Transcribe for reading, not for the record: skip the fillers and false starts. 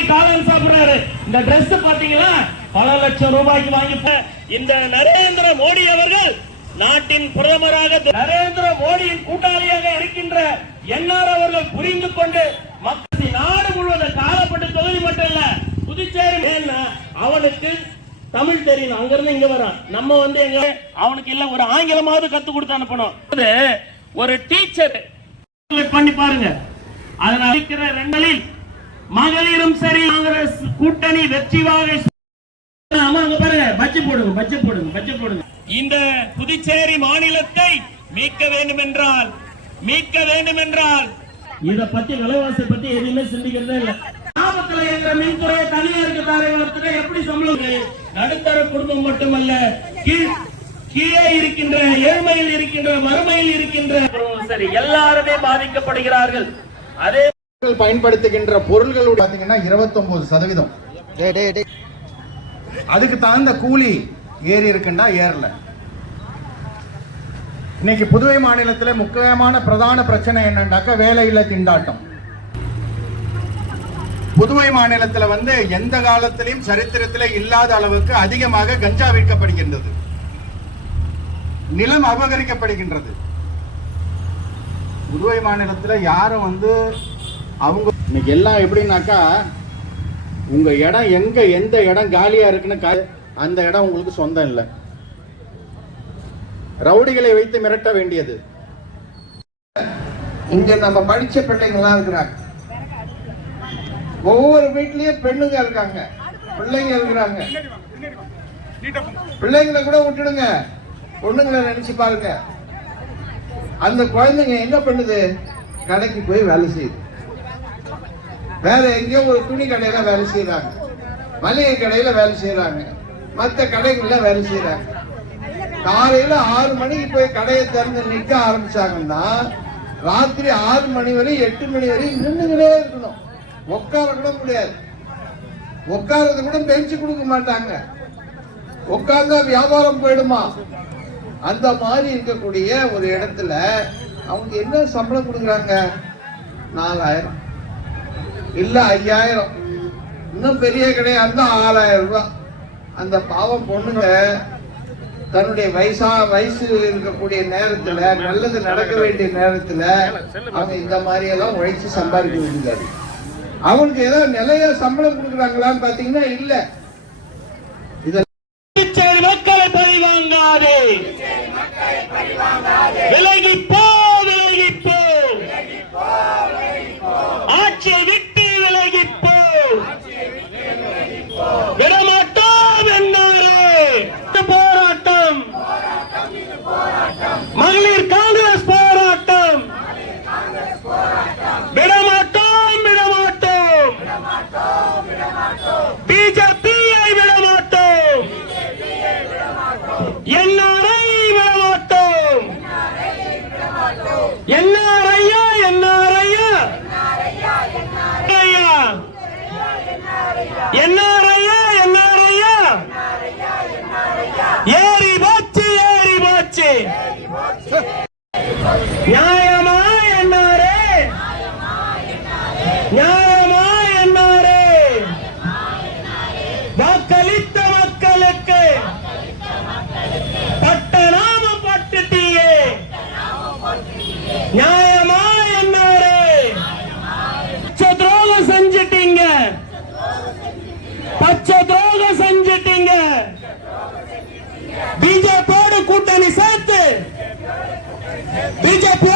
வாங்கி காளான் சாப்பிடுறாரு. இந்த டிரெஸ் பாத்தீங்களா, பல லட்சம் ரூபாய்க்கு வாங்கி. இந்த நரேந்திர மோடி அவர்கள் நாட்டின் பிரதமராக, நரேந்திர மோடியின் கூட்டாளியாக இருக்கின்ற என்ஆர் அவர்கள் புரிந்து கொண்டு மக்கள் நாடு முழுவதும் காலப்பட்டு தொகுதி மட்டும் இல்ல புதுச்சேரி அவனுக்கு தமிழ் தெரியும். அங்க இருந்து இங்க வரான். நம்ம எங்க அவனுக்கு இல்ல ஒரு ஆங்கிலமாவது கத்து கொடுத்து அனுப்பணும். ஒரு டீச்சர் பண்ணி பாருங்க. அதனால இருக்கிற ரெண்டலில் மகளிரும் சரி காங்கிரஸ் கூட்டணி வெற்றிவாக பாருங்க. பட்ஜெட் போடுங்க, பட்ஜெட் போடுங்க, பட்ஜெட் போடுங்க. இந்த புதுச்சேரி மாநிலத்தை மீட்க வேண்டும் என்றால் இத பத்தி விலைவாசி பத்தி எதுவுமே சிந்திக்கிறதே இல்ல. கிராமத்துல என்ற மின்துறையை தனியாருக்கு தாரத்துக்கு எப்படி சம்பளம்? நடுத்தர குடும்பம் மட்டுமல்ல, கீழே இருக்கின்ற ஏழ்மையில் இருக்கின்ற வறுமையில் இருக்கின்ற சரி எல்லாருமே பாதிக்கப்படுகிறார்கள். அதே பயன்படுத்துகின்ற பொருள்கள் பாத்தீங்கன்னா 29%. அதுக்கு தகுந்த கூலி ஏறி இருக்குன்னா ஏறல. இன்னைக்கு புதுவை மாநிலத்தில் முக்கியமான பிரதான பிரச்சனை என்னன்னாக்கா வேலையில்லா திண்டாட்டம். புதுவை மாநிலத்தில் எந்த காலத்திலும் சரித்திரத்தில் இல்லாத அளவுக்கு அதிகமாக கஞ்சா விற்கப்படுகின்றது, நிலம் அபகரிக்கப்படுகின்றது. புதுவை மாநிலத்தில் யாரும் அவங்க இன்னைக்கு எல்லாம் எப்படின்னாக்கா, உங்க இடம் எந்த இடம் காலியா இருக்குன்னு அந்த இடம் உங்களுக்கு சொந்தம் இல்லை. ரவுடிகளை வைத்து மிரட்ட வேண்டியது. இங்க நம்ம படிச்ச பிள்ளைங்களா இருக்கிறாங்க, ஒவ்வொரு வீட்லயும் பெண்ணுங்க இருக்காங்க, பிள்ளைங்க இருக்கிறாங்க. பிள்ளைங்களை கூட விட்டுடுங்க, பொண்ணுங்களை நினைச்சு பாருங்க. அந்த குழந்தைங்க என்ன பண்ணுது? கடைக்கு போய் வேலை செய்யுது, வேற எங்கேயோ ஒரு துணி கடையில வேலை செய்யறாங்க, மளிகை கடையில வேலை செய்யறாங்க, மற்ற கடைகள்ல வேலை செய்யறாங்க. காலையில 6 மணிக்கு போய் கடையை திறந்து நிக்க ஆரம்பிச்சாங்கன்னா ராத்திரி 6 மணி வரை 8 மணி வரை நின்றுகிட்டே இருக்கணும். உட்கார கூட முடியாது, உட்காரது கூட பெஞ்சு கொடுக்க மாட்டாங்க, உட்கார்ந்தா வியாபாரம் போயிடுமா. அந்த மாதிரி இருக்கக்கூடிய ஒரு இடத்துல அவங்க என்ன சம்பளம் கொடுக்குறாங்க? 4000 இல்ல 5000, இன்னும் பெரிய கடையா இருந்தா 6000 ரூபாய். அந்த பாவம் பொண்ணுங்க தன்னுடைய வயசு இருக்கக்கூடிய நேரத்துல, நல்லது நடக்க வேண்டிய நேரத்துல அவங்க இந்த மாதிரி எல்லாம் உழைச்சு சம்பாதிக்க வேண்டியது. அவங்களுக்கு ஏதோ நிலைய சம்பளம் கொடுக்குறாங்களான்னு பாத்தீங்கன்னா இல்ல. மக்களை பழிவாங்காதே, விலகி போ, விலகி போ, ஆட்சியை விட்டு விலகி போ, விடமாட்டோம் என்னாரே. போராட்டம், மகளிர் காங்கிரஸ் போராட்டம், விடமாட்டோம், விடமாட்டோம், பிஜேபியை விடமாட்டோம், என்ஆரை விடமாட்டோம். என்ஆரையா, என்ஆரையா, என்ஆரையா, என்ஆரையா, ஏறி போச்சு, ஏறி போச்சு. நியாயமா என்ஆரே, நியாயமா என்ஆரே, வாக்களித்த மக்களுக்கு பட்டநாமம் பட்டுட்டியே. நியாயமா என்ஆரே, பச்சை துரோகம் செஞ்சிட்டீங்க, பச்சை துரோகம் செஞ்சிட்டீங்க. பிஜேபியோடு கூட்டணி சேர்த்து பிஜேபி